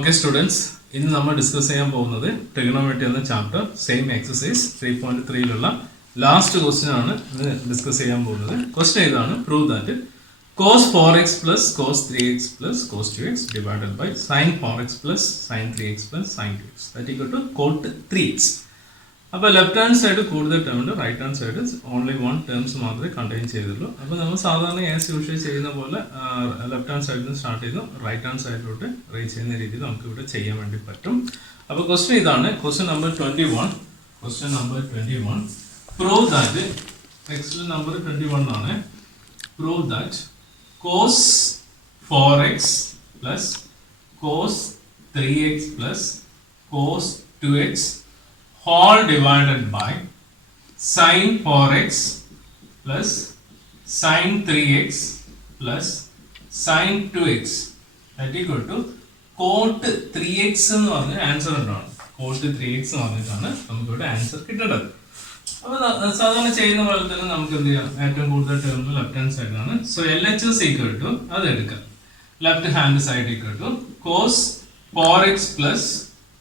Okay students, ഇന്ന് നമ്മൾ discuss ചെയ്യാൻ പോകുന്നത് ട്രിഗണോമെട്രി എന്ന ചാപ്റ്റർ സെയിം എക്സസൈസ് 3.3ലുള്ള ലാസ്റ്റ് ക്വസ്റ്റ്യൻ ആണ് ഇന്ന് ഡിസ്കസ് ചെയ്യാൻ പോകുന്നത്. ക്വസ്റ്റ്യൻ ഇതാണ്: prove that cos 4x plus cos 3x plus cos 2x divided by sin 4x plus sin 3x plus sin 2x that equal to cot 3x. അപ്പോൾ left hand side കൂടുതൽ term ഉണ്ട്, right hand side only one terms മാത്രമേ contain ചെയ്തുള്ളൂ. അപ്പോൾ നമ്മൾ സാധാരണ as usual ചെയ്യുന്ന പോലെ ലെഫ്റ്റ് ഹാൻഡ് സൈഡിൽ നിന്ന് സ്റ്റാർട്ട് ചെയ്തു റൈറ്റ് ഹാൻഡ് സൈഡിലോട്ട് റീച്ച് ചെയ്യുന്ന രീതിയിൽ നമുക്ക് ഇവിടെ ചെയ്യാൻ വേണ്ടി പറ്റും. അപ്പോൾ ക്വസ്റ്റ്യൻ ഇതാണ്, question number 21. Question number 21, prove that, text number 21 ആണ്. Prove that cos 4x plus cos 3x plus cos 2x whole divided by sin 4x plus sin 3x plus sin 2x that equal to cot 3x എന്ന് പറഞ്ഞ answer ഉണ്ടാണ്. cot 3x എന്ന് പറഞ്ഞിട്ടാണ് നമുക്ക് ഇവിടെ answer കിട്ടേണ്ടത്. അപ്പോൾ സാധാരണ ചെയ്യുന്ന പോലെ തന്നെ നമുക്ക് എന്ത് ചെയ്യാം, ഏറ്റവും കൂടുതൽ ടേം ലെഫ്റ്റ് ഹാൻഡ് സൈഡിലാണ്. സോ LHS ഈക്വൽ ടു അത് എടുക്കാം. Left hand side equal to cos 4x plus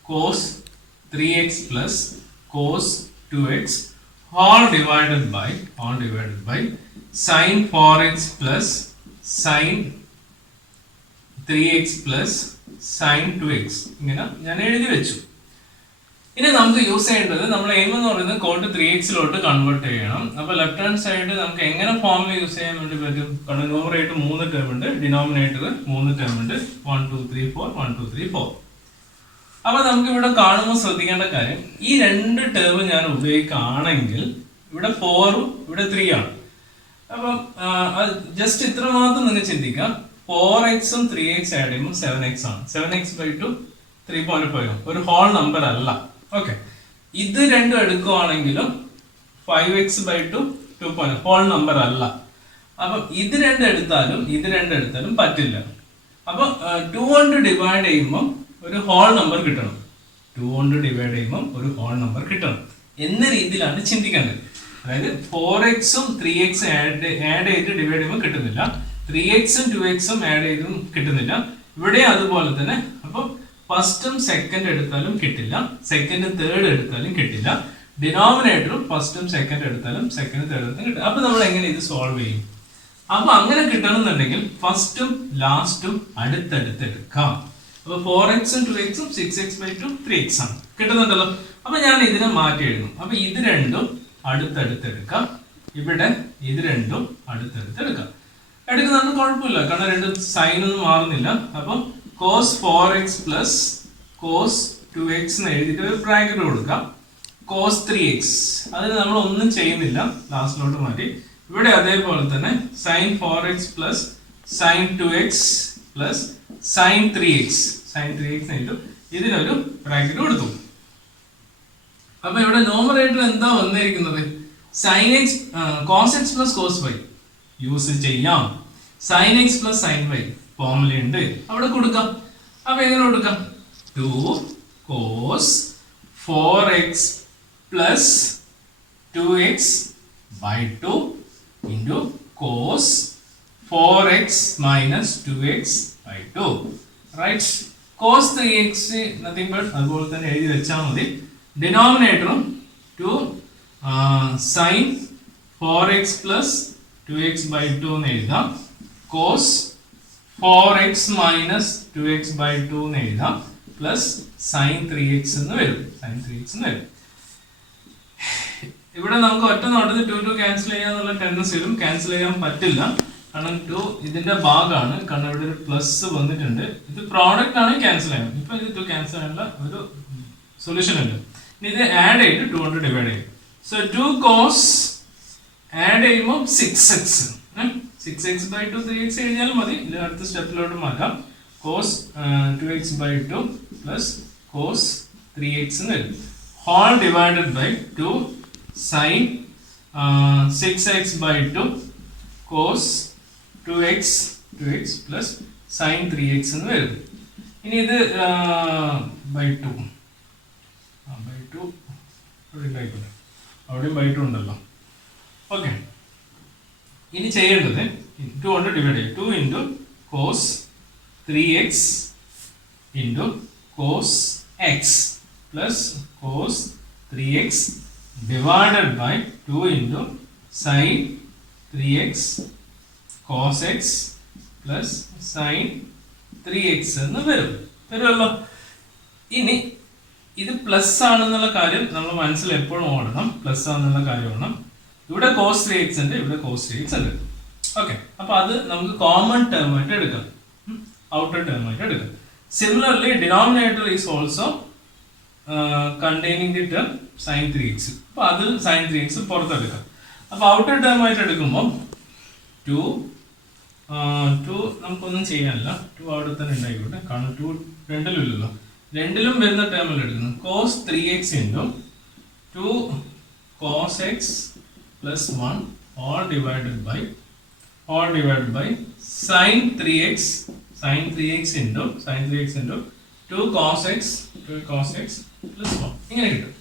cos 3x plus cos 2x all divided by sin 4x plus sin 3x plus sin 2x. ഇങ്ങനെ ഞാൻ എഴുതി വെച്ചു. ഇനി നമുക്ക് use ചെയ്യേണ്ടത്, നമ്മൾ എയിം എന്ന് പറയുന്നത് cot 3x കൺവേർട്ട് ചെയ്യണം. അപ്പോൾ ലെഫ്റ്റ് ഹാൻഡ് സൈഡ് നമുക്ക് എങ്ങനെ ഫോമിൽ യൂസ് ചെയ്യാൻ വേണ്ടി പറ്റും? കാരണം ന്യൂമറേറ്റർ 3 ടേം ഉണ്ട്, ഡിനോമിനേറ്റർ 3 ടേം ഉണ്ട്, 1 2 3 4 1 2 3 4. അപ്പൊ നമുക്ക് ഇവിടെ കാണുമ്പോൾ ശ്രദ്ധിക്കേണ്ട കാര്യം, ഈ രണ്ട് ടേം ഞാൻ ഉപയോഗിക്കുകയാണെങ്കിൽ ഇവിടെ 4ഉം ഇവിടെ 3 ആണ്. അപ്പം ജസ്റ്റ് ഇത്ര മാത്രം നിങ്ങൾ ചിന്തിക്കാം. 4xും 3x ആഡ് ചെയ്യുമ്പോൾ 7x ആണ്. 7x/2 3.5 ഒരു ഹോൾ നമ്പർ അല്ല. ഓക്കെ, ഇത് രണ്ടും എടുക്കുവാണെങ്കിലും 5x/2 2.5 ഹോൾ നമ്പർ അല്ല. അപ്പം ഇത് രണ്ടും എടുത്താലും പറ്റില്ല. അപ്പൊ 2 കൊണ്ട് ഡിവൈഡ് ചെയ്യുമ്പോൾ ഒരു ഹോൾ നമ്പർ കിട്ടണം. 2 കൊണ്ട് ഡിവൈഡ് ചെയ്യുമ്പോൾ ഒരു ഹോൾ നമ്പർ കിട്ടണം എന്ന രീതിയിലാണ് ചിന്തിക്കേണ്ടത്. അതായത് 4xും 3x ആഡ് ചെയ്ത് ഡിവൈഡ് ചെയ്യുമ്പോൾ കിട്ടുന്നില്ല, 3xും 2xും ആഡ് ചെയ്തും കിട്ടുന്നില്ല. ഇവിടെ അതുപോലെ തന്നെ. അപ്പോൾ ഫസ്റ്റും സെക്കൻഡ് എടുത്താലും കിട്ടില്ല, സെക്കൻഡ് തേർഡ് എടുത്താലും കിട്ടില്ല. ഡിനോമിനേറ്ററും ഫസ്റ്റും സെക്കൻഡ് എടുത്താലും സെക്കൻഡ് തേർഡ് എടുത്താലും കിട്ടില്ല. അപ്പൊ നമ്മൾ എങ്ങനെ ഇത് സോൾവ് ചെയ്യും? അപ്പൊ അങ്ങനെ കിട്ടണമെന്നുണ്ടെങ്കിൽ ഫസ്റ്റും ലാസ്റ്റും അടുത്തടുത്ത് എടുക്കാം. അപ്പൊ 4xും 2xും 6x/2 3x ആണ്. കിട്ടുന്നുണ്ടല്ലോ. അപ്പൊ ഞാൻ ഇതിനെ മാറ്റി എഴുതും. അപ്പൊ ഇത് രണ്ടും അടുത്തടുത്ത് എടുക്കാം, ഇവിടെ ഇത് രണ്ടും അടുത്തടുത്ത് എടുക്കാം. എടുക്കുന്നതൊന്നും കുഴപ്പമില്ല, കാരണം രണ്ടും സൈൻ ഒന്നും മാറുന്നില്ല. അപ്പൊ cos 4x plus cos 2x എന്ന് എഴുതിയിട്ട് ഒരു ബ്രാക്കറ്റ് കൊടുക്കാം. cos 3x അതിന് നമ്മൾ ഒന്നും ചെയ്യുന്നില്ല, ലാസ്റ്റിലോട്ട് മാറ്റി. ഇവിടെ അതേപോലെ തന്നെ sin 4x plus sin 2x plus sin 3x എഴുതും, ഇതിനൊരു ബ്രാക്കറ്റ് കൊടുത്തു. അപ്പൊ ഇവിടെ നോമറേറ്റർ എന്താ വന്നിരിക്കുന്നത്? sin x cos x plus cos y use ചെയ്യാം. sin x plus sin y formula ഉണ്ട്, അവിടെ കൊടുക്കാം. അപ്പൊ എങ്ങനെ കൊടുക്കാം? 2 cos 4x plus 2x/2 into cos 4x minus 2x/2. Right. cos 3x nothing but അതുപോലെ തന്നെ എഴുതി വെച്ചാൽ മതി. ഡിനോമിനേറ്ററും 2 sin 4x plus 2x/2 എന്ന് എഴുതാം. cos 4x minus 2x/2 എന്ന് എഴുതാം. പ്ലസ് sin 3x എന്ന് വരും. ഇവിടെ നമുക്ക് ഒറ്റ നോട്ടത്തിൽ 2 ക്യാൻസൽ ചെയ്യാന്നുള്ള ടെൻഡൻസി വരും. ക്യാൻസൽ ചെയ്യാൻ പറ്റില്ല, കാരണം 2 ഇതിന്റെ ഭാഗമാണ്. കാരണം ഇവിടെ ഒരു പ്ലസ് വന്നിട്ടുണ്ട്. ഇത് പ്രോഡക്റ്റ് ആണ്, ക്യാൻസൽ ചെയ്യാം. ഇപ്പൊ ഇത് 2 ക്യാൻസൽ ചെയ്യാനുള്ള ഒരു സൊല്യൂഷൻ ഉണ്ട്. ഇനി ഇത് ആഡ് ചെയ്ത് 2 കൊണ്ട് ഡിവൈഡ് ചെയ്യും. സോ 2 cos ആഡ് ചെയ്യുമ്പോൾ 6x 6x/2 3x എഴുതിയാലും മതി. ഇത് അടുത്ത സ്റ്റെപ്പിലോട്ട് മാറ്റാം. cos 2x/2 plus cos 3x എന്ന് വരും. Whole divided by 2 sin 6x/2 cos 2x plus sin 3x എന്ന് വരും. ഇനി ഇത് by 2 അവിടെയും by 2 ഉണ്ടല്ലോ. ഓക്കെ, ഇനി ചെയ്യേണ്ടത് 2 കൊണ്ട് ഡിവൈഡ് ചെയ്യും. 2 into cos 3x into cos x plus cos 3x divided by 2 into sin 3x cos x plus sin 3x എന്ന് വരുമല്ലോ. ഇനി ഇത് പ്ലസ് ആണെന്നുള്ള കാര്യം നമ്മൾ മനസ്സിൽ എപ്പോഴും ഓടണം. പ്ലസ് ആണെന്നുള്ള കാര്യമാണ്. ഇവിടെ cos 3x ഉണ്ട്, ഇവിടെ cos 3x ഉണ്ട്. ഓക്കെ, അപ്പൊ അത് നമുക്ക് കോമൺ ടേം ആയിട്ട് എടുക്കാം, ഔട്ടർ ടേം ആയിട്ട് എടുക്കാം. Similarly denominator is also containing the term sin 3x. അപ്പൊ അത് sin 3x പുറത്തെടുക്കാം. അപ്പൊ ഔട്ടർ ടേം ആയിട്ട് എടുക്കുമ്പോൾ 2 നമുക്കൊന്നും ചെയ്യാനില്ല. 2 അവിടെ തന്നെ ഉണ്ടായിക്കോട്ടെ, കാരണം 2 രണ്ടിലും ഇല്ലല്ലോ. രണ്ടിലും വരുന്ന ടേമിൽ എടുക്കുന്നു. cos 3x into 2 cos x plus 1 all divided by sin 3x into 2 cos x plus 1 ഇങ്ങനെ കിട്ടും.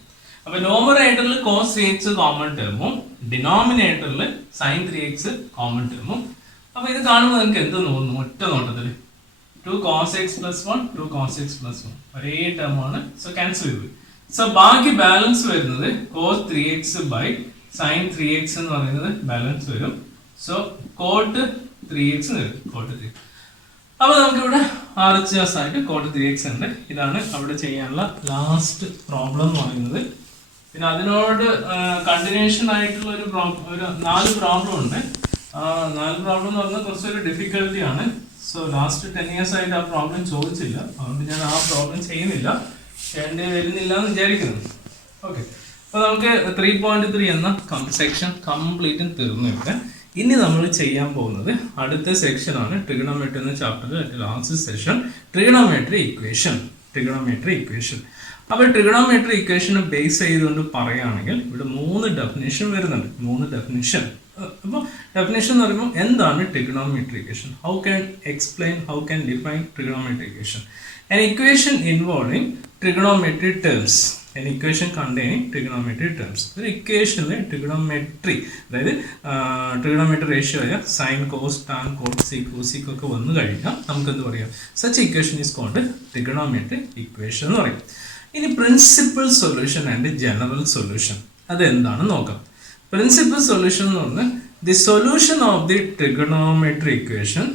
അപ്പൊ നോമറേറ്ററിൽ cos 3x കോമൺ ടേമും ഡിനോമിനേറ്ററിൽ sin 3x കോമൺ ടേമും. അപ്പൊ ഇത് കാണുമ്പോൾ നിങ്ങൾക്ക് എന്ത് തോന്നുന്നു? ഒറ്റ നോട്ടത്തിൽ 2 cos x plus 1 2 cos x plus 1 ഒരേ ടേം ആണ്. സോ ക്യാൻസൽ ചെയ്തു. സോ ബാക്കി ബാലൻസ് വരുന്നത് cos 3x by sin 3x എന്ന് പറയുന്നത് ബാലൻസ് വരും. സോ cot 3x വരും. cot 3. അപ്പൊ നമുക്കിവിടെ RHS ആയിട്ട് cot 3x ഉണ്ട്. ഇതാണ് അവിടെ ചെയ്യാനുള്ള ലാസ്റ്റ് പ്രോബ്ലം എന്ന് പറയുന്നത്. പിന്നെ അതിനോട് കണ്ടിന്യൂഷൻ ആയിട്ടുള്ള ഒരു 4 പ്രോബ്ലം ഉണ്ട്. 4 പ്രോബ്ലം എന്ന് പറഞ്ഞാൽ കുറച്ചൊരു ഡിഫിക്കൽട്ടി ആണ്. സോ ലാസ്റ്റ് 10 years ആയിട്ട് ആ പ്രോബ്ലം ചോദിച്ചില്ല, അതുകൊണ്ട് ഞാൻ ആ പ്രോബ്ലം ചെയ്യുന്നില്ല, ചെയ്യേണ്ടി വരുന്നില്ല എന്ന് വിചാരിക്കുന്നു. ഓക്കെ, അപ്പോൾ നമുക്ക് 3.3 എന്ന സെക്ഷൻ കംപ്ലീറ്റും തീർന്നു ഇവിടെ. ഇനി നമ്മൾ ചെയ്യാൻ പോകുന്നത് അടുത്ത സെക്ഷനാണ് ട്രിഗണോമെട്രി എന്ന ചാപ്റ്ററിൽ ലാസ്റ്റ് സെഷൻ, ട്രിഗണോമെട്രി ഇക്വേഷൻ. അപ്പോൾ ട്രിഗണോമെട്രി ഇക്വേഷനെ ബേസ് ചെയ്തുകൊണ്ട് പറയുകയാണെങ്കിൽ ഇവിടെ 3 ഡെഫിനിഷൻ വരുന്നുണ്ട്. 3 ഡെഫിനിഷൻ. അപ്പോൾ ഡെഫിനിഷൻ എന്ന് പറയുമ്പോൾ എന്താണ് trigonometry equation, how can define trigonometry equation. An equation involving trigonometry terms. An equation containing trigonometry terms. ഒരു ഇക്വേഷനിൽ ട്രിഗണോമെട്രി, അതായത് ട്രിഗണോമെട്രി റേഷ്യോ ആയ sine cos tan cot sec ഒക്കെ വന്നു കഴിഞ്ഞാൽ നമുക്ക് എന്ത് പറയാം? Such equation is called trigonometry equation എന്ന് പറയും. ഇനി principal solution and general solution അതെന്താണെന്ന് നോക്കാം. പ്രിൻസിപ്പൽ സൊല്യൂഷൻ എന്ന് പറഞ്ഞാൽ the solution of the trigonometry equation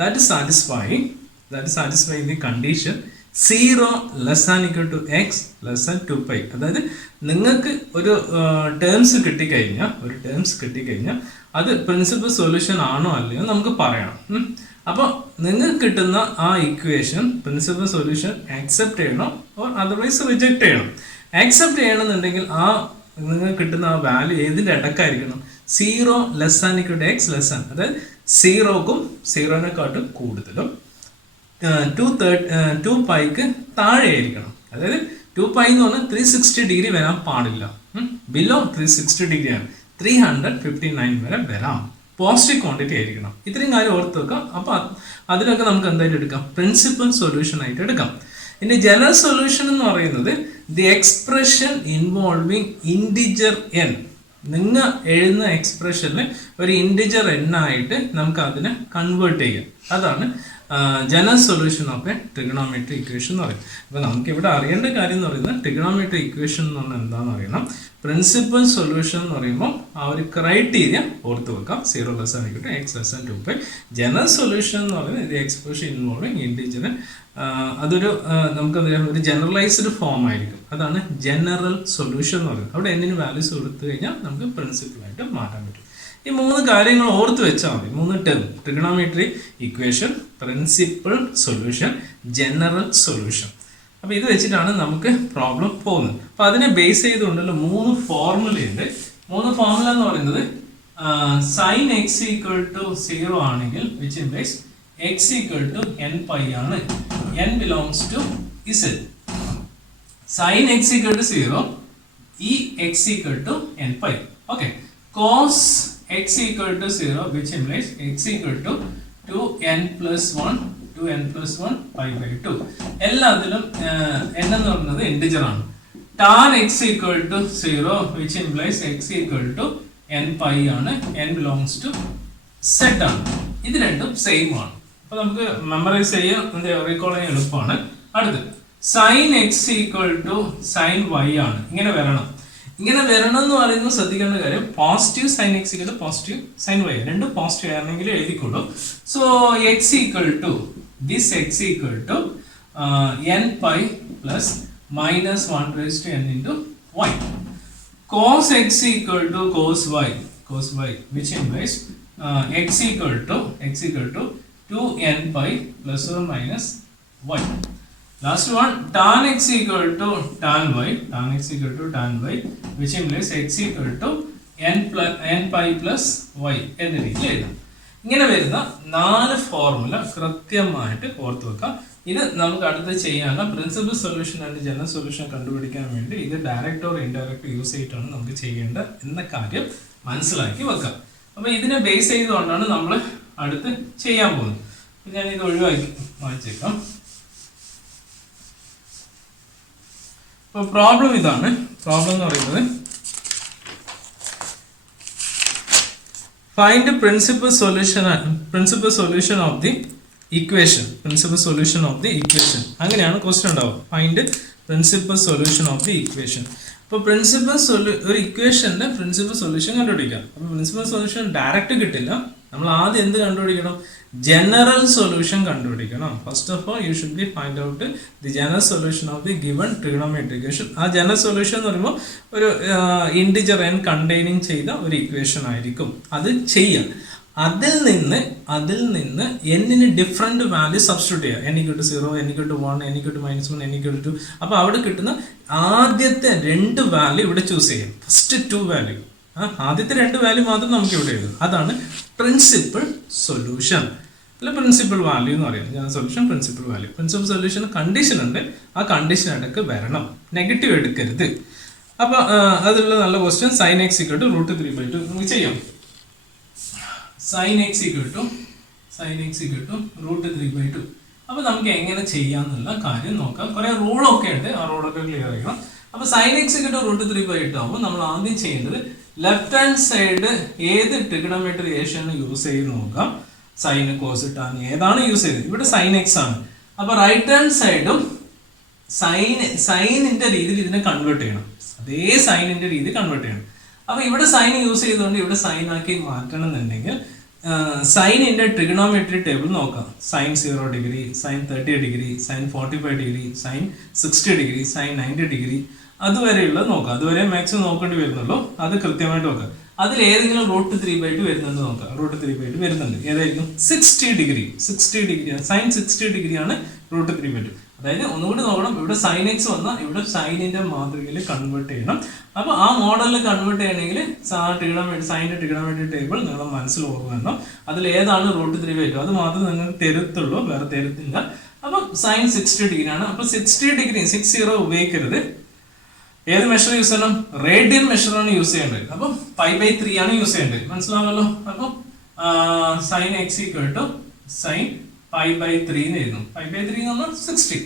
that is satisfying the condition 0 less than equal to x less than 2pi. അതായത് നിങ്ങൾക്ക് ഒരു ടേംസ് കിട്ടിക്കഴിഞ്ഞാൽ അത് പ്രിൻസിപ്പൽ സൊല്യൂഷൻ ആണോ അല്ലയോ നമുക്ക് പറയണം. അപ്പോൾ നിങ്ങൾക്ക് കിട്ടുന്ന ആ ഇക്വേഷൻ പ്രിൻസിപ്പൽ സൊല്യൂഷൻ ആക്സെപ്റ്റ് ചെയ്യണോ ഓർ അതർവൈസ് റിജക്റ്റ് ചെയ്യണം. ആക്സെപ്റ്റ് ചെയ്യണമെന്നുണ്ടെങ്കിൽ ആ നിങ്ങൾക്ക് കിട്ടുന്ന ആ വാല്യൂ ഏതിൻ്റെ ഇടക്കായിരിക്കണം? 0 less than equal to x less than, അതായത് 0ക്കും 0-നെക്കാട്ടും കൂടുതലും 2πക്ക് താഴെ ആയിരിക്കണം. അതായത് 2π എന്ന് പറഞ്ഞാൽ 360 ഡിഗ്രി വരാൻ പാടില്ല. ബിലോ 360 ഡിഗ്രി ആണ്, 359 വരെ വരാം. പോസിറ്റീവ് ക്വാണ്ടിറ്റി ആയിരിക്കണം. ഇത്രയും കാര്യം ഓർത്ത് വെക്കാം. അപ്പോൾ അതിലൊക്കെ നമുക്ക് എന്തായിട്ട് എടുക്കാം? പ്രിൻസിപ്പൽ സൊല്യൂഷൻ ആയിട്ട് എടുക്കാം. ഇനി ജനറൽ സൊല്യൂഷൻ എന്ന് പറയുന്നത് the expression involving integer N. നിങ്ങൾ എഴുതുന്ന എക്സ്പ്രഷനിൽ ഒരു ഇൻഡിജർ എൻ ആയിട്ട് നമുക്ക് അതിനെ കൺവേർട്ട് ചെയ്യാം. അതാണ് general solution of A trigonometry equation എന്ന് പറയും. അപ്പോൾ നമുക്ക് ഇവിടെ അറിയേണ്ട കാര്യം എന്ന് പറയുന്നത് ട്രിഗണോമെട്രി ഇക്വേഷൻ എന്ന് പറഞ്ഞാൽ എന്താണെന്ന് അറിയണം. പ്രിൻസിപ്പൽ സൊല്യൂഷൻ എന്ന് പറയുമ്പോൾ ആ ഒരു ക്രൈറ്റീരിയ ഓർത്ത് വെക്കാം. 0 less than equal to x less than 2π. General solution എന്ന് പറയുന്നത് ഇത് എക്സ്പ്രഷൻ ഇൻവോൾവിങ് ഇൻഡിജർ, അതൊരു നമുക്ക് ഒരു ജനറലൈസ്ഡ് ഫോം ആയിരിക്കും. അതാണ് ജനറൽ സൊല്യൂഷൻ എന്ന് പറയുന്നത്. അവിടെ എന്തിന് വാല്യൂസ് കൊടുത്തു കഴിഞ്ഞാൽ നമുക്ക് പ്രിൻസിപ്പലായിട്ട് മാറ്റാൻ പറ്റും. ഈ 3 കാര്യങ്ങൾ ഓർത്ത് വെച്ചാൽ മതി. 3 term: trigonometry equation, principal solution, general solution. അപ്പോൾ ഇത് വെച്ചിട്ടാണ് നമുക്ക് പ്രോബ്ലം പോകുന്നത്. അപ്പോൾ അതിനെ ബേസ് ചെയ്തുകൊണ്ടുള്ള 3 ഫോർമുലയുണ്ട്. 3 ഫോർമുല എന്ന് പറയുന്നത് സൈൻ എക്സ് ഈക്വൽ ടു 0 ആണെങ്കിൽ which implies x equal to nπ ആണ്. n belongs to z. Sine x equal to 0, ഈ x equal to nπ. Okay. Cos x equal to 0 which implies x equal to 2n plus 1 pi by 2. എല്ലാത്തിലും n എന്ന് പറയുന്നത് integer ആണ്. tan x equal to 0 which implies x equal to nπ ആണ്. n belongs to z ആണ്. ഇത് രണ്ടും same ആണ്. അപ്പോൾ നമുക്ക് മെമ്മറൈസ് ചെയ്യാൻ റീകോൾ ചെയ്യാൻ എളുപ്പമാണ്. അടുത്ത് sine x equal to sine y ആണ്. ഇങ്ങനെ വരണം എന്ന് പറയുന്നത് ശ്രദ്ധിക്കേണ്ട കാര്യം positive sine x equal to positive sine y, രണ്ടും പോസിറ്റീവ് ആണെങ്കിൽ എഴുതിക്കൊള്ളൂ. So x equal to this x equal to n pi plus minus 1 raised to n into y. Cos x equal to cos y, which implies x equal to 2n pi plus or minus y. Last one, tan x equal to tan y, which implies x equal to n pi plus y എന്ന രീതിയിൽ എഴുതാം. ഇങ്ങനെ വരുന്ന 4 formula കൃത്യമായിട്ട് ഓർത്ത് വെക്കാം. ഇത് നമുക്ക് അടുത്ത് ചെയ്യാനുള്ള principal solution and general solution കണ്ടുപിടിക്കാൻ വേണ്ടി ഇത് ഡയറക്റ്റ് ഓർ ഇൻഡയറക്റ്റ് യൂസ് ചെയ്തിട്ടാണ് നമുക്ക് ചെയ്യേണ്ടത് എന്ന കാര്യം മനസ്സിലാക്കി വെക്കാം. അപ്പോൾ ഇതിനെ ബേസ് ചെയ്തുകൊണ്ടാണ് നമ്മൾ അടുത്ത് ചെയ്യാൻ പോകുന്നത്. ഞാൻ ഇത് ഒഴിവാക്കി വായിച്ചേക്കാം. അപ്പോൾ പ്രോബ്ലം ഇതാണ്. പ്രോബ്ലം എന്ന് പറയുന്നത് find the principal solution of the equation. അങ്ങനെയാണ് ക്വസ്റ്റ്യൻ ഉണ്ടാവുക. Find principal solution of the equation. അപ്പോൾ ഒരു ഇക്വേഷന്റെ പ്രിൻസിപ്പൽ സൊല്യൂഷൻ കണ്ടുപിടിക്കാം. അപ്പോൾ പ്രിൻസിപ്പൽ സൊല്യൂഷൻ ഡയറക്റ്റ് കിട്ടില്ല. നമ്മൾ ആദ്യം എന്ത് കണ്ടുപിടിക്കണം? ജനറൽ സൊല്യൂഷൻ കണ്ടുപിടിക്കണം. First of all you should be find out the general solution of the given trigonometric equation. ആ ജനറൽ സൊല്യൂഷൻ എന്ന് പറയുമ്പോൾ ഒരു ഇൻറ്റിജർ n കണ്ടെയ്നിങ് ചെയ്ത ഒരു ഇക്വേഷൻ ആയിരിക്കും. അത് ചെയ്യാം. അതിൽ നിന്ന് എന്നിന് ഡിഫറെന്റ് വാല്യൂ സബ്സ്റ്റിറ്റ്യൂട്ട് ചെയ്യുക. n = 0, n = 1, n = -1, n = 2. അപ്പോൾ അവിടെ കിട്ടുന്ന ആദ്യത്തെ 2 വാല്യൂ ഇവിടെ ചൂസ് ചെയ്യാം. ഫസ്റ്റ് 2 വാല്യൂ, ആദ്യത്തെ 2 വാല്യൂ മാത്രം നമുക്ക് ഇവിടെ എഴുതും. അതാണ് പ്രിൻസിപ്പൽ സൊല്യൂഷൻ, അല്ല പ്രിൻസിപ്പൽ വാല്യൂ എന്ന് പറയുന്നത്. General solution, principal value. Principal solution condition ഉണ്ട്, ആ കണ്ടീഷൻ ഇടയ്ക്ക് വരണം, നെഗറ്റീവ് എടുക്കരുത്. അപ്പോൾ അതിലുള്ള നല്ല ക്വസ്റ്റ്യൻ sin x = √3/2 നമുക്ക് ചെയ്യാം. sin x = √3/2. അപ്പോൾ നമുക്ക് എങ്ങനെ ചെയ്യാന്നുള്ള കാര്യം നോക്കാം. കുറേ റൂളൊക്കെ ഉണ്ട്, ആ റൂളൊക്കെ ക്ലിയർ ചെയ്യണം. അപ്പോൾ sin x = √3/2 ആകുമ്പോൾ നമ്മൾ ആദ്യം ചെയ്യേണ്ടത് ലെഫ്റ്റ് ഹാൻഡ് സൈഡ് ഏത് ട്രിഗണോമെട്രി ഇക്വേഷൻ യൂസ് ചെയ്ത് നോക്കാം. സൈൻ, കോസ്, ടാൻ ഏതാണ് യൂസ് ചെയ്തത്? ഇവിടെ sin x ആണ്. അപ്പോൾ റൈറ്റ് ഹാൻഡ് സൈഡും സൈനിന്റെ രീതിയിൽ ഇതിനെ കൺവേർട്ട് ചെയ്യണം. അതേ സൈനിന്റെ രീതി കൺവേർട്ട് ചെയ്യണം. അപ്പോൾ ഇവിടെ സൈൻ യൂസ് ചെയ്തുകൊണ്ട് ഇവിടെ സൈൻ ആക്കി മാറ്റണം എന്നുണ്ടെങ്കിൽ സൈനിന്റെ ട്രിഗണോമെട്രി ടേബിൾ നോക്കാം. Sine 0°, sine 30°, sine 45°, sine 60°, sine 90°, അതുവരെയുള്ളത് നോക്കാം. അതുവരെ മാക്സിമം നോക്കേണ്ടി വരുന്നുള്ളൂ. അത് കൃത്യമായിട്ട് നോക്കാം. അതിൽ ഏതെങ്കിലും √3/2 വരുന്നുണ്ട് നോക്കാം. √3/2 വരുന്നുണ്ട്. ഏതായിരിക്കും? 60°. സൈൻ 60° ആണ് √3/2. അതായത് ഒന്നുകൂടി നോക്കണം. ഇവിടെ സൈൻ എക്സ് വന്നാൽ ഇവിടെ സൈനിന്റെ മാതൃകയിൽ കൺവേർട്ട് ചെയ്യണം. അപ്പോൾ ആ മോഡലിൽ കൺവേർട്ട് ചെയ്യണമെങ്കിൽ സൈനിന്റെ ട്രിഗണോമെട്രി ടേബിൾ നിങ്ങൾ മനസ്സിൽ ഓർമ്മ. അതിൽ ഏതാണ് √3/2 അത് മാത്രം നിങ്ങൾക്ക് തരത്തുള്ളൂ, വേറെ തരത്തില്ല. അപ്പം സൈൻ 60° ആണ്. അപ്പോൾ 60°, 60 ഉപയോഗിക്കരുത്. ഏത് മെഷർ യൂസ് ചെയ്യണം? റേഡിയൻ മെഷറാണ് യൂസ് ചെയ്യേണ്ടത്. അപ്പം π/3 ആണ് യൂസ് ചെയ്യേണ്ടത്. മനസ്സിലാവല്ലോ? അപ്പം sin x = sin π/3 എന്ന് എഴുതും. π/3 എന്ന് പറഞ്ഞാൽ 60.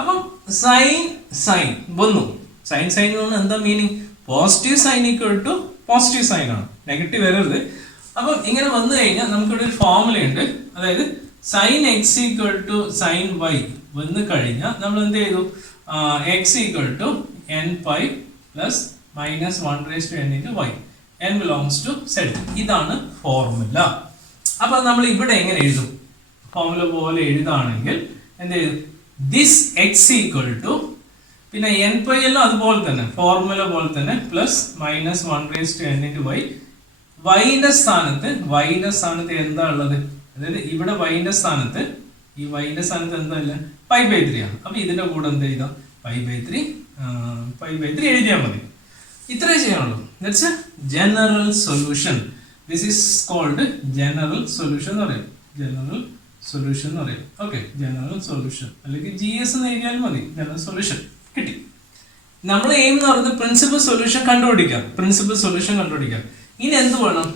അപ്പം സൈൻ വന്നു. സൈൻ എന്ന് പറഞ്ഞാൽ എന്താ meaning? Positive sign = positive sign ആണ്, നെഗറ്റീവ് വരരുത്. അപ്പം ഇങ്ങനെ വന്നു കഴിഞ്ഞാൽ നമുക്കിവിടെ ഒരു ഫോർമുല ഉണ്ട്. അതായത് sin x = sin y വന്നു കഴിഞ്ഞാൽ നമ്മൾ എന്ത് ചെയ്തു? x = n pi plus minus 1 raised to n into y. n belongs to z. ഇതാണ് ഫോർമുല. അപ്പൊ നമ്മൾ ഇവിടെ എങ്ങനെ എഴുതും? ഫോർമുല പോലെ എഴുതാണെങ്കിൽ എന്ത് ചെയ്യും? ദിസ് x = പിന്നെ n pi എല്ലാം അതുപോലെ തന്നെ ഫോർമുല പോലെ തന്നെ plus minus 1 raised to n into y. y-ന്റെ സ്ഥാനത്ത് എന്താ ഉള്ളത്? അതായത് ഇവിടെ y-ന്റെ സ്ഥാനത്ത് എന്താ ഇല്ല? π/3 ആണ്. അപ്പൊ ഇതിന്റെ കൂടെ എന്ത് ചെയ്താൽ π/3 എഴുതിയാൽ മതി. ഇത്രേ ചെയ്യാനുള്ളൂ. That's a general solution. This is called general solution എന്ന് പറയും. ഓക്കെ, ജനറൽ സൊല്യൂഷൻ അല്ലെങ്കിൽ GS എന്ന് എഴുതിയാൽ മതി. ജനറൽ സൊല്യൂഷൻ കിട്ടി. നമ്മൾ എയിം എന്ന് പറയുന്നത് പ്രിൻസിപ്പൽ സൊല്യൂഷൻ കണ്ടുപിടിക്കാം. ഇനി എന്ത് വേണം?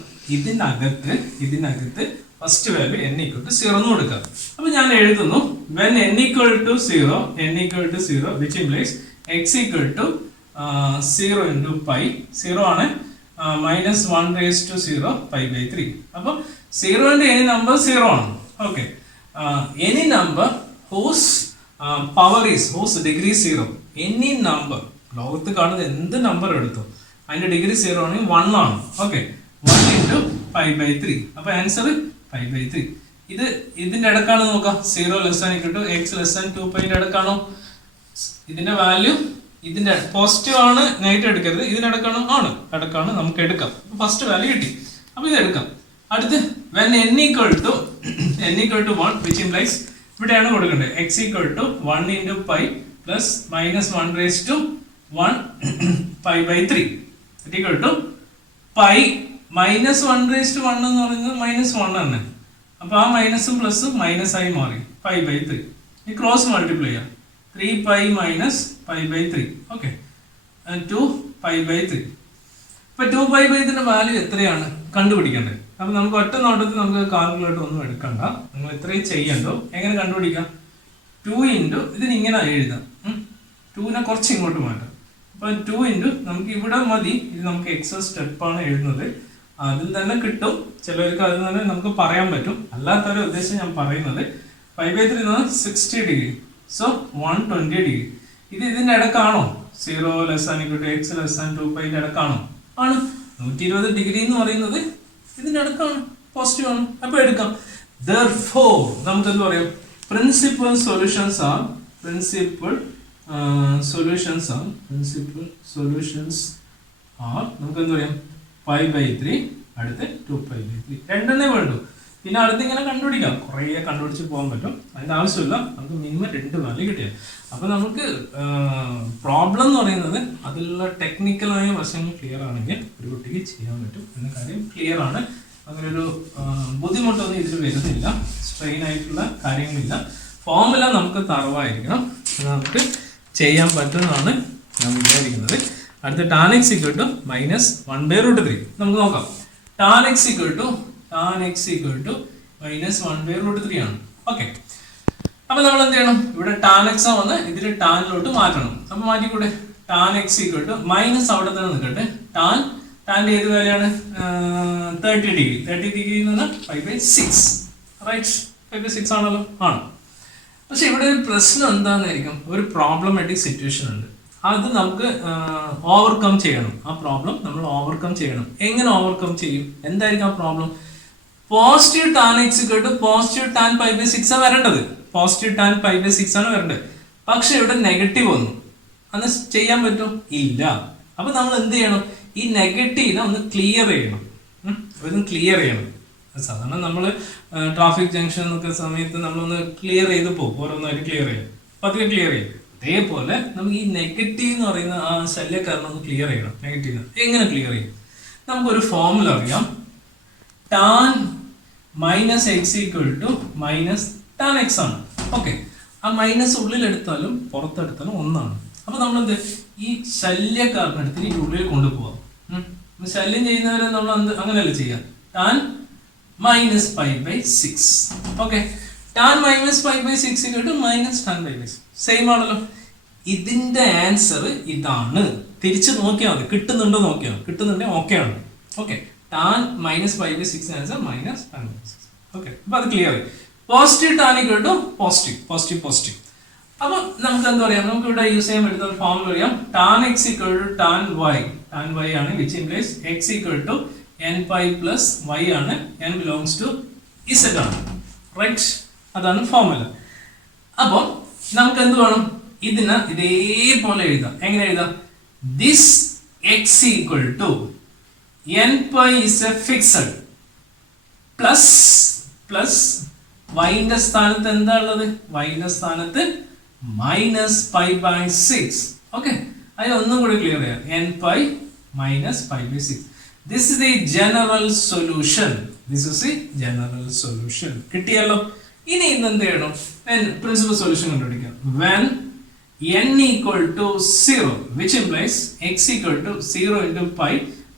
ഇതിനകത്ത് ഫസ്റ്റ് വാല്യൂ n = 0 എന്ന് കൊടുക്കാം. അപ്പൊ ഞാൻ എഴുതുന്നു when n = 0 which implies x = 0 into pi. 0 ആണ്, minus 1 raised to 0 π/3. അപ്പൊ 0 into any number 0 ആണ്. Okay, any number whose power is whose degree 0 any number ലോകത്ത് കാണുന്ന എന്ത് നമ്പർ എടുത്തു അതിന്റെ ഡിഗ്രി 0 ആണെങ്കിൽ 1 ആണ്. Okay, 1 into 5/3. അപ്പൊ ആൻസർ 5/3. ഇതിന്റെ ഇടക്കാണ് നോക്കാം. 0 less than equal to x less than 2π ഇടക്കാണോ? ഇതിന്റെ വാല്യൂ ഇതിന്റെ പോസിറ്റീവ് ആണ്, നെഗറ്റീവ് എടുക്കരുത്. ഇതിനിടക്കാണോ? ആണ്, ഇടക്കാണ്. നമുക്ക് എടുക്കാം. ഫസ്റ്റ് വാല്യൂ കിട്ടി. അപ്പൊ ഇത് എടുക്കാം. അടുത്ത് when n equal to 1 which implies ഇവിടെയാണ് കൊടുക്കേണ്ടത് x equal to 1 into pi plus minus 1 raised to 1 pi/3 equal to pi minus 1 raised to 1 എന്ന് പറയുന്നത് minus 1 ആണ്. അപ്പൊ ആ മൈനസും പ്ലസും മൈനസ് ആയി മാറി pi/3. ഈ ക്രോസ് മൾട്ടിപ്ലൈ ചെയ്യാം. 3π minus pi/3. ഓക്കെ, 2π/3. ഇപ്പൊ 2π/3 വാല്യൂ എത്രയാണ് കണ്ടുപിടിക്കേണ്ടത്? അപ്പൊ നമുക്ക് ഒറ്റ നോട്ടത്തിൽ നമുക്ക് കാൽക്കുലേറ്റർ ഒന്നും എടുക്കണ്ട. നിങ്ങൾ ഇത്രയും ചെയ്യണ്ടോ. എങ്ങനെ കണ്ടുപിടിക്കാം? 2 ഇൻറ്റു ഇതിന് ഇങ്ങനെ എഴുതാം. 2നെ കുറച്ച് ഇങ്ങോട്ട് മാറ്റാം. അപ്പൊ 2 ഇൻറ്റു നമുക്ക് ഇവിടെ മതി. ഇത് നമുക്ക് എക്സസ് സ്റ്റെപ്പാണ് എഴുതുന്നത്. അതിൽ തന്നെ കിട്ടും. ചിലവർക്ക് അതിൽ തന്നെ നമുക്ക് പറയാൻ പറ്റും. അല്ലാത്തൊരു ഉദ്ദേശം ഞാൻ പറയുന്നത് pi/3 60 ഡിഗ്രി. So 120 degree. ഇതിന്റെ ഇടക്കാണോ? 0 less than equal to x less than 2π ഇടക്കാണോ? ആണ്. 120 ഡിഗ്രി എന്ന് പറയുന്നത് ഇതിന്റെ അടുക്കാണ്, പോസിറ്റീവ് ആണ്. അപ്പൊ എടുക്കാം. Therefore നമുക്ക് എന്ത് പറയാം? പ്രിൻസിപ്പൽ സൊല്യൂഷൻസ് ആർ നമുക്ക് എന്ത് പറയാം? pi/3 അടുത്ത് 2π/3 രണ്ടെണ്ണേ വേണ്ടു. പിന്നെ അടുത്ത് ഇങ്ങനെ കണ്ടുപിടിക്കാം. കുറേ കണ്ടുപിടിച്ച് പോകാൻ പറ്റും. അതിന്റെ ആവശ്യമില്ല. നമുക്ക് മിനിമം 2 വാല്യൂ കിട്ടിയാൽ. അപ്പൊ നമുക്ക് പ്രോബ്ലം എന്ന് പറയുന്നത് അതിലുള്ള ടെക്നിക്കലായ വശങ്ങൾ ക്ലിയർ ആണെങ്കിൽ ഒരു കുട്ടിക്ക് ചെയ്യാൻ പറ്റും എന്ന കാര്യം ക്ലിയർ ആണ്. അങ്ങനൊരു ബുദ്ധിമുട്ടൊന്നും ഇതിൽ വരുന്നില്ല. സ്ട്രെയിൻ ആയിട്ടുള്ള കാര്യങ്ങളില്ല. ഫോമുല നമുക്ക് തറവായിരിക്കണം. നമുക്ക് ചെയ്യാൻ പറ്റുന്നതാണ് ഞാൻ വിചാരിക്കുന്നത്. അടുത്ത tan x equal to -1/√3 നമുക്ക് നോക്കാം. tan x equal to -1/√3 ആണ്. ഓക്കെ, അപ്പൊ നമ്മൾ എന്ത് ചെയ്യണം? ഇവിടെ tan x വന്ന് ഇതിന് ടാനിലോട്ട് മാറ്റണം. അപ്പൊ മാറ്റിക്കൂടെ? tan x equal to minus അവിടെ തന്നെ നിൽക്കട്ടെ. ടാന്റെ ഏത് വാല്യാണ്? 30 ഡിഗ്രി. 30 ഡിഗ്രി എന്ന് പറഞ്ഞാൽ 5/6. റൈറ്റ്, 5/6 ആണല്ലോ. ആണ്. പക്ഷെ ഇവിടെ ഒരു പ്രശ്നം എന്താണെന്നായിരിക്കും? ഒരു പ്രോബ്ലമാറ്റിക് സിറ്റുവേഷൻ ഉണ്ട്. അത് നമുക്ക് ഓവർകം ചെയ്യണം. ആ പ്രോബ്ലം നമ്മൾ ഓവർകം ചെയ്യണം. എങ്ങനെ ഓവർകം ചെയ്യും? എന്തായിരിക്കും ആ problem? Positive tan x equal to positive tan pi/6 ആണ് വരേണ്ടത്. പോസിറ്റീവ് tan pi/6 ആണ് വരേണ്ടത്. പക്ഷെ ഇവിടെ നെഗറ്റീവ് വന്നു. അന്ന് ചെയ്യാൻ പറ്റുമോ? ഇല്ല. അപ്പൊ നമ്മൾ എന്ത് ചെയ്യണം? ഈ നെഗറ്റീവിനെ ഒന്ന് ക്ലിയർ ചെയ്യണം. സാധാരണ നമ്മൾ ട്രാഫിക് ജംഗ്ഷൻ എന്നൊക്കെ സമയത്ത് നമ്മളൊന്ന് ക്ലിയർ ചെയ്ത് പോകും. ഓരോന്നായിട്ട് ക്ലിയർ ചെയ്യും. പതുക്കെ ക്ലിയർ ചെയ്യും. അതേപോലെ നമുക്ക് ഈ നെഗറ്റീവ് എന്ന് പറയുന്ന ആ ശല്യക്കാരനെ ഒന്ന് ക്ലിയർ ചെയ്യണം. നെഗറ്റീവ് എങ്ങനെ ക്ലിയർ ചെയ്യും? നമുക്കൊരു ഫോമുല അറിയാം. tan -x equal to -tan x ആണ്. ഓക്കെ, ആ മൈനസ് ഉള്ളിലെടുത്താലും പുറത്തെടുത്താലും ഒന്നാണ്. അപ്പൊ നമ്മളെന്ത് ഈ ശല്യക്കാരനെടുത്ത് ഈ ഉള്ളിൽ കൊണ്ടുപോകാം. ശല്യം ചെയ്യുന്നവരെ നമ്മൾ അങ്ങനെയല്ല ചെയ്യാം. tan -pi/6. Okay, tan -pi/6 equal to -tan pi/6 same ആണല്ലോ. ഇതിന്റെ ആൻസർ ഇതാണ്. തിരിച്ച് നോക്കിയാൽ മതി. കിട്ടുന്നുണ്ടോ നോക്കിയാൽ മതി. കിട്ടുന്നുണ്ടെങ്കിൽ ഓക്കെ ആണ്. Okay, tan -pi/6 answer -tan pi/6. Okay, അപ്പൊ അത് ക്ലിയർ ആയി. Positive tan equal to positive. അപ്പൊ നമുക്ക് എന്താ പറയാം? നമുക്ക് ഇവിടെ യൂസ് ചെയ്യാൻ പറ്റുന്ന ഒരു ഫോമുല അറിയാം. tan x equal to tan y ആണ്, which implies x equal to nπ plus y ആണ്. n belongs to z ആണ്. റൈറ്റ്, അതാണ് ഫോമുല. അപ്പൊ നമുക്ക് എന്ത് വേണം? ഇതിനെ ഇതേപോലെ എഴുതാം. എങ്ങനെ എഴുതാം? this x equal to nπ is a fixed plus y ന്റെ സ്ഥാനത്ത് എന്താ ഉള്ളത്? y ന്റെ സ്ഥാനത്ത് -pi/6. ഓക്കെ, അതിന് ഒന്നും കൂടി ക്ലിയർ ചെയ്യാം. nπ -pi/6. This is the general solution. കിട്ടിയല്ലോ. ഇനി എന്ത് ചെയ്യണം? പ്രിൻസിപ്പൽ സൊല്യൂഷൻ കണ്ടുപിടിക്കാം. when n equal to 0 which implies x equal to 0 into pi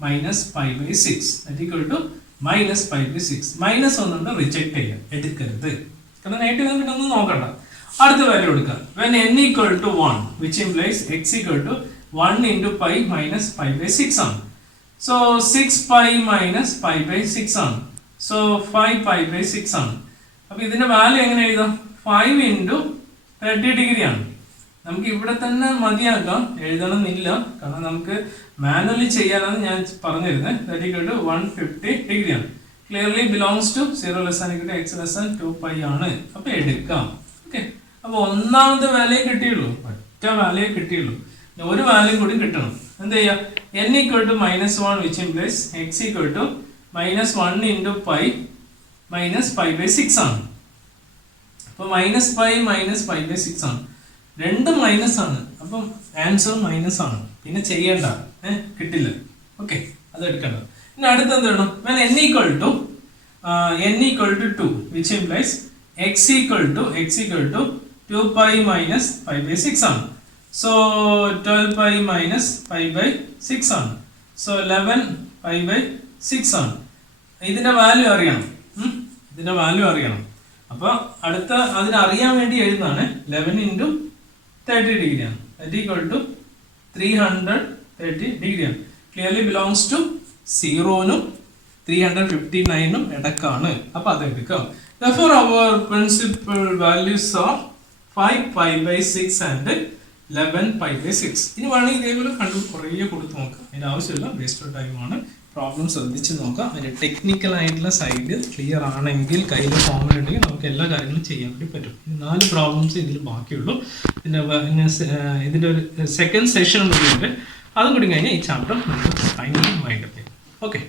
minus pi/6 that equal to -pi/6. Minus ഒന്നുണ്ട്, റിജക്ട് ചെയ്യാം, എടുക്കരുത്. കാരണം നെഗറ്റീവ് പിന്നെ ഒന്നും നോക്കണ്ട. അടുത്ത വാല്യൂ എടുക്കാം. when n equal to 1 which implies x equal to 1 into pi minus pi/6 ആണ്. so 6pi minus pi/6 ആണ്. so 5pi/6 ആണ്. അപ്പൊ ഇതിന്റെ വാല്യൂ എങ്ങനെ എഴുതാം? 5 into 30 ഡിഗ്രിയാണ്. നമുക്ക് ഇവിടെ തന്നെ മതിയാക്കാം, എഴുതണമെന്നില്ല, കാരണം നമുക്ക് മാനുവലി ചെയ്യാനാണ് ഞാൻ പറഞ്ഞിരുന്നത്. ദാറ്റ് ഈക്വൽ ടു 150 ഡിഗ്രിയാണ്. Clearly belongs to 0 less than equal to x less than 2π ആണ്. അപ്പൊ എടുക്കാം. ഓക്കെ, അപ്പൊ ഒന്നാമത്തെ വാല്യൂ കിട്ടിയുള്ളൂ, ഒറ്റ വാല്യൂ കിട്ടിയുള്ളൂ. ഒരു വാല്യൂ കൂടി കിട്ടണം. എന്ത് ചെയ്യാം? n equal to -1 which implies x equal to -1 into pi minus pi by 6 ആണ്. അപ്പൊ -π മൈനസ് പൈ ബൈ 6 ആണ്. രണ്ടും മൈനസ് ആണ്. അപ്പം ആൻസർ മൈനസ് ആണ്. പിന്നെ ചെയ്യേണ്ട, കിട്ടില്ല. ഓക്കെ, അത് എടുക്കണ്ട. ഇനി അടുത്ത എന്താണ്? n equal to 2 which implies x equal to 2π minus pi by 6 ആണ്. സോ 12π മൈനസ് പൈ ബൈ 6 ആണ്. സോ 11π ബൈ 6 ആണ്. ഇതിന്റെ വാല്യൂ അറിയണം. ഇതിന്റെ വാല്യൂ അറിയണം. അപ്പൊ അടുത്ത അതിനറിയാൻ വേണ്ടി എഴുതുന്നതാണ് 11 ഇൻറ്റു 30 ഡിഗ്രിയാണ്. ദാറ്റ് ഈക്വൽ ടു 330 ഡിഗ്രിയാണ്. ക്ലിയർലി ബിലോങ്സ് ടു 0നും 359നും ഇടക്കാണ്. അപ്പൊ അത് എടുക്കാം. Therefore our principal values are 5π by 6 and 11π by 6. ഇനി വേണമെങ്കിൽ ഇതേപോലെ കുറേ കൊടുത്ത് നോക്കാം. അതിന്റെ ആവശ്യമില്ല, വേസ്റ്റ് ഓഫ് ടൈം ആണ്. പ്രോബ്ലം ശ്രദ്ധിച്ച് നോക്കാം. അതിന്റെ ടെക്നിക്കൽ ആയിട്ടുള്ള സൈഡ് ക്ലിയർ ആണെങ്കിൽ, കയ്യിൽ ഫോമുല ഉണ്ടെങ്കിൽ നമുക്ക് എല്ലാ കാര്യങ്ങളും ചെയ്യാൻ വേണ്ടി പറ്റും. 4 പ്രോബ്ലംസ് ഇതിൽ ബാക്കിയുള്ളൂ. ഇതിന്റെ ഒരു സെക്കൻഡ് സെഷൻ കൂടി ഉണ്ട്. അതും കൂടി കഴിഞ്ഞാൽ ഈ ചാപ്റ്റർ നമുക്ക് ഫൈനലി വൈൻഡപ്പ് ചെയ്യാം. ഓക്കെ.